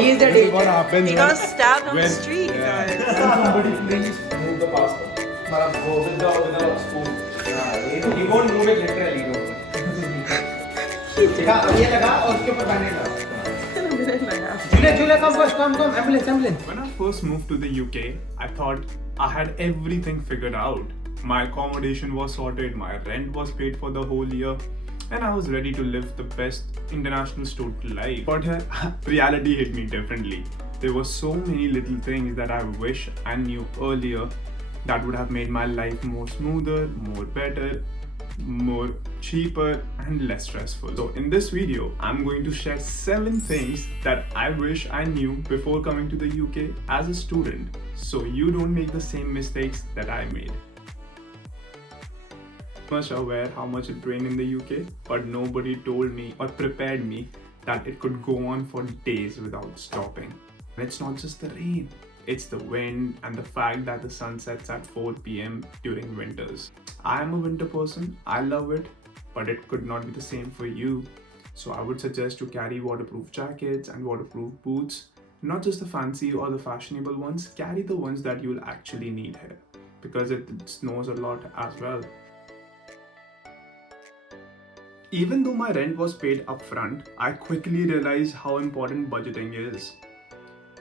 He's the danger. what happens He when- got stabbed on the when- street, yeah. guys. Somebody please move the pasta. With the spoon. He won't move it literally. ये लगा और उसके ऊपर banner लगा. झूले come first, come ambulance. When I first moved to the UK, I thought I had everything figured out. My accommodation was sorted, my rent was paid for the whole year, and I was ready to live the best international student life. But reality hit me differently. There were so many little things that I wish I knew earlier that would have made my life more smoother, more better, more cheaper and less stressful. So in this video, I'm going to share 7 things that I wish I knew before coming to the UK as a student, so you don't make the same mistakes that I made. Much aware how much it rained in the UK, but nobody told me or prepared me that it could go on for days without stopping. And it's not just the rain, it's the wind and the fact that the sun sets at 4 p.m. during winters. I am a winter person, I love it, but it could not be the same for you. So I would suggest to carry waterproof jackets and waterproof boots, not just the fancy or the fashionable ones, carry the ones that you'll actually need here, because it snows a lot as well. Even though my rent was paid upfront, I quickly realized how important budgeting is.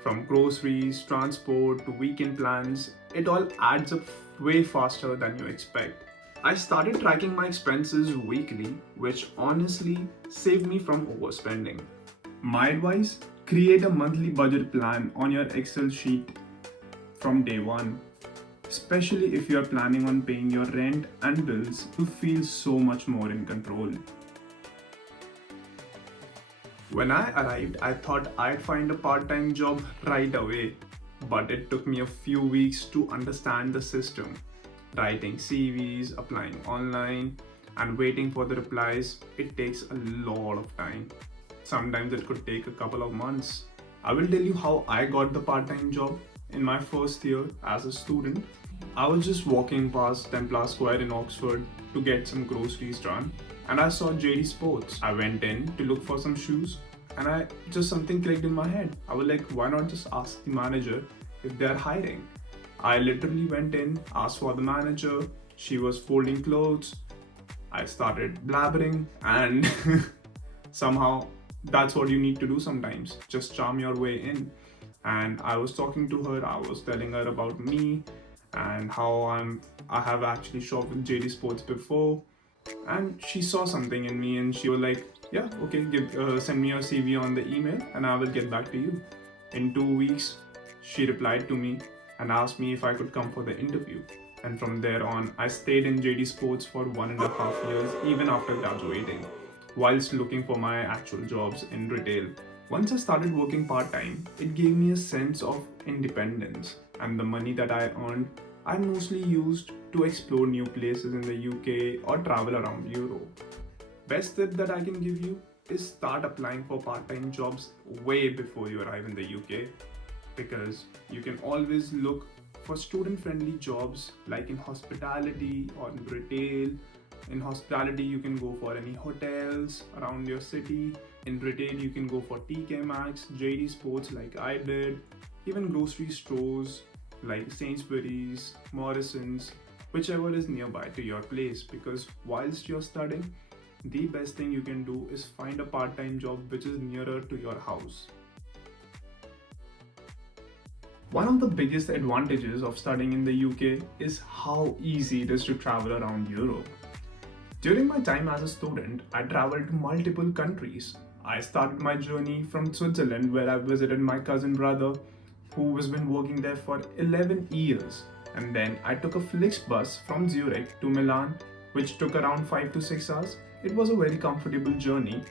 From groceries, transport to weekend plans, it all adds up way faster than you expect. I started tracking my expenses weekly, which honestly saved me from overspending. My advice: create a monthly budget plan on your Excel sheet from day one. Especially if you are planning on paying your rent and bills, you feel so much more in control. When I arrived, I thought I'd find a part-time job right away, but it took me a few weeks to understand the system. Writing CVs, applying online, and waiting for the replies, it takes a lot of time. Sometimes it could take a couple of months. I will tell you how I got the part-time job. In my first year as a student, I was just walking past Templar Square in Oxford to get some groceries done, and I saw JD Sports. I went in to look for some shoes, and something clicked in my head. I was like, why not just ask the manager if they're hiring? I literally went in, asked for the manager. She was folding clothes. I started blabbering, and somehow that's what you need to do sometimes. Just charm your way in. And I was talking to her. I was telling her about me and how I have actually shopped with JD Sports before. And she saw something in me, and she was like, yeah, okay, send me your CV on the email and I will get back to you. In 2 weeks, she replied to me and asked me if I could come for the interview. And from there on, I stayed in JD Sports for 1.5 years, even after graduating, whilst looking for my actual jobs in retail. Once I started working part-time, it gave me a sense of independence, and the money that I earned, I mostly used to explore new places in the UK or travel around Europe. Best tip that I can give you is start applying for part-time jobs way before you arrive in the UK, because you can always look for student-friendly jobs like in hospitality or in retail. In hospitality, you can go for any hotels around your city. In retail, you can go for TK Maxx, JD Sports like I did, even grocery stores like Sainsbury's, Morrison's, whichever is nearby to your place. Because whilst you're studying, the best thing you can do is find a part-time job which is nearer to your house. One of the biggest advantages of studying in the UK is how easy it is to travel around Europe. During my time as a student, I traveled to multiple countries. I started my journey from Switzerland, where I visited my cousin brother who has been working there for 11 years. And then I took a Flixbus from Zurich to Milan, which took around 5 to 6 hours. It was a very comfortable journey.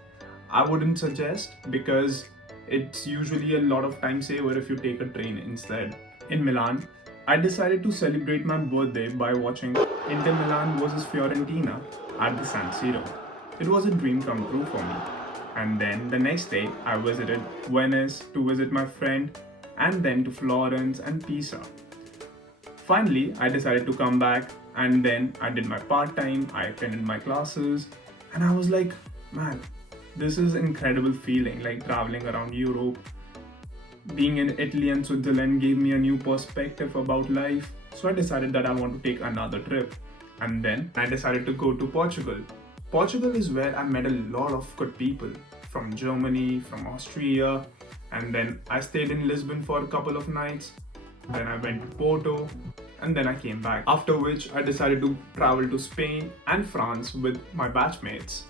I wouldn't suggest, because it's usually a lot of time saver if you take a train instead. In Milan, I decided to celebrate my birthday by watching Inter Milan versus Fiorentina at the San Siro. It was a dream come true for me. And then the next day, I visited Venice to visit my friend, and then to Florence and Pisa. Finally, I decided to come back, and then I did my part-time, I attended my classes, and I was like, man, this is an incredible feeling, like traveling around Europe. Being in Italy and Switzerland gave me a new perspective about life, so I decided that I want to take another trip. And then I decided to go to Portugal. Portugal is where I met a lot of good people from Germany, from Austria, and then I stayed in Lisbon for a couple of nights. Then I went to Porto, and then I came back. After which I decided to travel to Spain and France with my batchmates.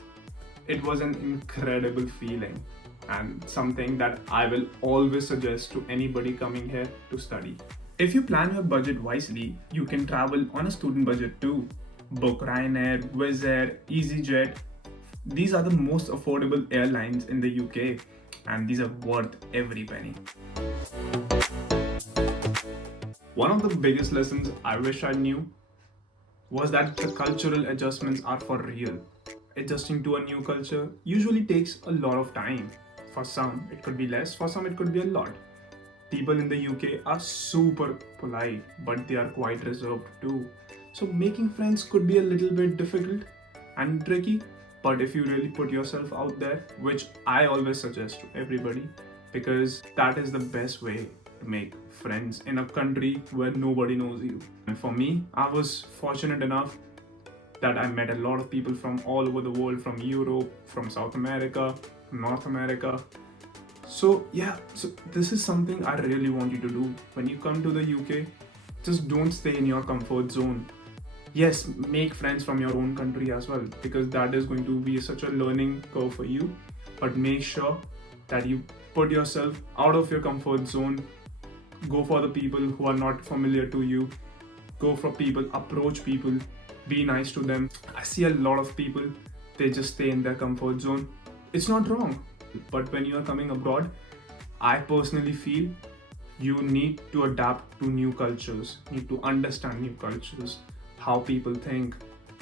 It was an incredible feeling and something that I will always suggest to anybody coming here to study. If you plan your budget wisely, you can travel on a student budget too. Book Ryanair, Wizz Air, EasyJet. These are the most affordable airlines in the UK and these are worth every penny. One of the biggest lessons I wish I knew was that the cultural adjustments are for real. Adjusting to a new culture usually takes a lot of time. For some, it could be less, for some, it could be a lot. People in the UK are super polite, but they are quite reserved too. So making friends could be a little bit difficult and tricky, but if you really put yourself out there, which I always suggest to everybody, because that is the best way to make friends in a country where nobody knows you. And for me, I was fortunate enough that I met a lot of people from all over the world, from Europe, from South America, from North America. So this is something I really want you to do. When you come to the UK, just don't stay in your comfort zone. Yes, make friends from your own country as well, because that is going to be such a learning curve for you. But make sure that you put yourself out of your comfort zone. Go for the people who are not familiar to you. Go for people, approach people, be nice to them. I see a lot of people, they just stay in their comfort zone. It's not wrong, but when you are coming abroad, I personally feel you need to adapt to new cultures, need to understand new cultures, how people think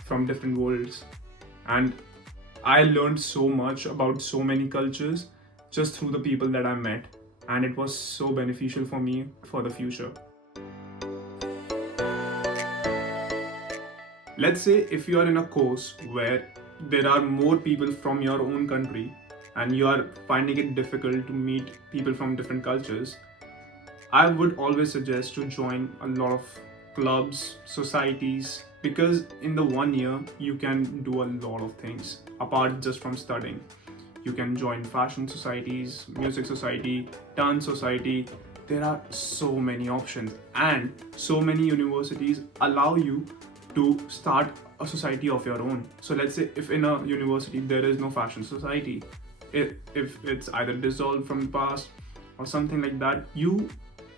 from different worlds. And I learned so much about so many cultures just through the people that I met, and it was so beneficial for me for the future. Let's say if you are in a course where there are more people from your own country and you are finding it difficult to meet people from different cultures, I would always suggest to join a lot of clubs, societies, because in the 1 year you can do a lot of things apart just from studying. You can join fashion societies, music society, dance society. There are so many options, and so many universities allow you to start a society of your own. So let's say if in a university there is no fashion society, if it's either dissolved from the past or something like that, you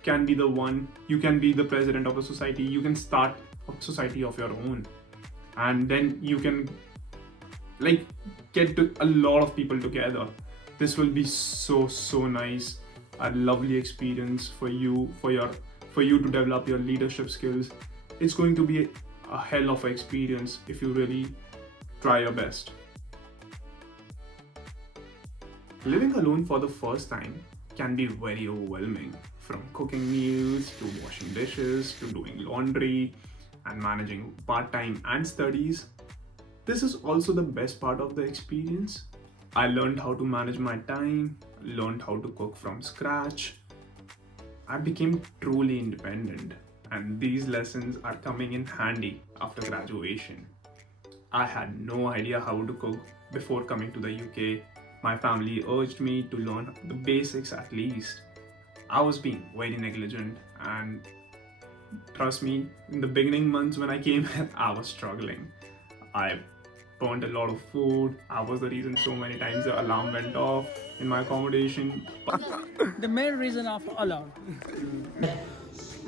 can be the one, you can be the president of a society, you can start a society of your own, and then you can get a lot of people together. This will be so nice, a lovely experience for you to develop your leadership skills. It's going to be a hell of an experience if you really try your best. Living alone for the first time can be very overwhelming, from cooking meals to washing dishes to doing laundry and managing part-time and studies. This is also the best part of the experience. I learned how to manage my time, learned how to cook from scratch. I became truly independent, and these lessons are coming in handy after graduation. I had no idea how to cook before coming to the UK. My family urged me to learn the basics at least. I was being very negligent, and trust me, in the beginning months when I came here, I was struggling. I burnt a lot of food. I was the reason so many times the alarm went off in my accommodation. The main reason of alarm.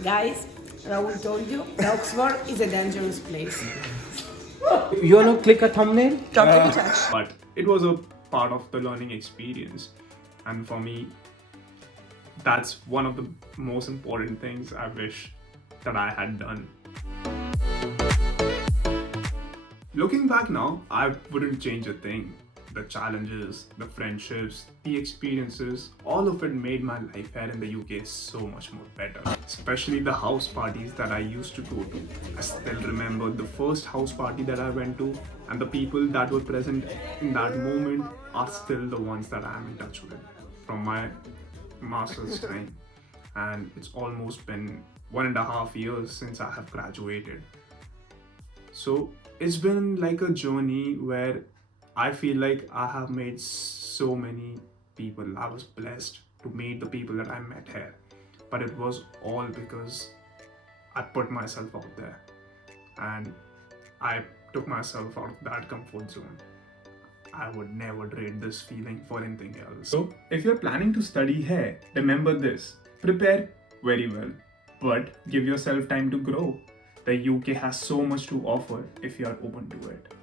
Guys, Rahul told you, Oxford is a dangerous place. You wanna click a thumbnail? But it was a part of the learning experience, and for me, that's one of the most important things I wish that I had done. Looking back now, I wouldn't change a thing. The challenges, the friendships, the experiences, all of it made my life here in the UK so much more better. Especially the house parties that I used to go to. I still remember the first house party that I went to, and the people that were present in that moment are still the ones that I am in touch with from my master's time, and it's almost been 1.5 years since I have graduated. So it's been like a journey where I feel like I have made so many people. I was blessed to meet the people that I met here, but it was all because I put myself out there and I took myself out of that comfort zone. I would never trade this feeling for anything else. So, if you're planning to study here, remember this: prepare very well, but give yourself time to grow. The UK has so much to offer if you are open to it.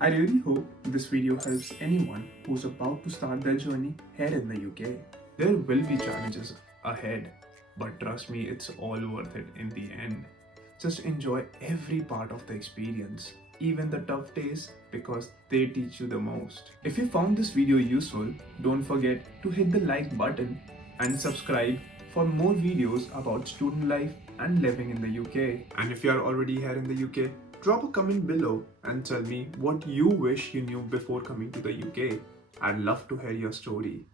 I really hope this video helps anyone who's about to start their journey here in the UK. There will be challenges ahead, but trust me, it's all worth it in the end. Just enjoy every part of the experience, even the tough days, because they teach you the most. If you found this video useful, don't forget to hit the like button and subscribe for more videos about student life and living in the UK. And if you are already here in the UK, drop a comment below and tell me what you wish you knew before coming to the UK. I'd love to hear your story.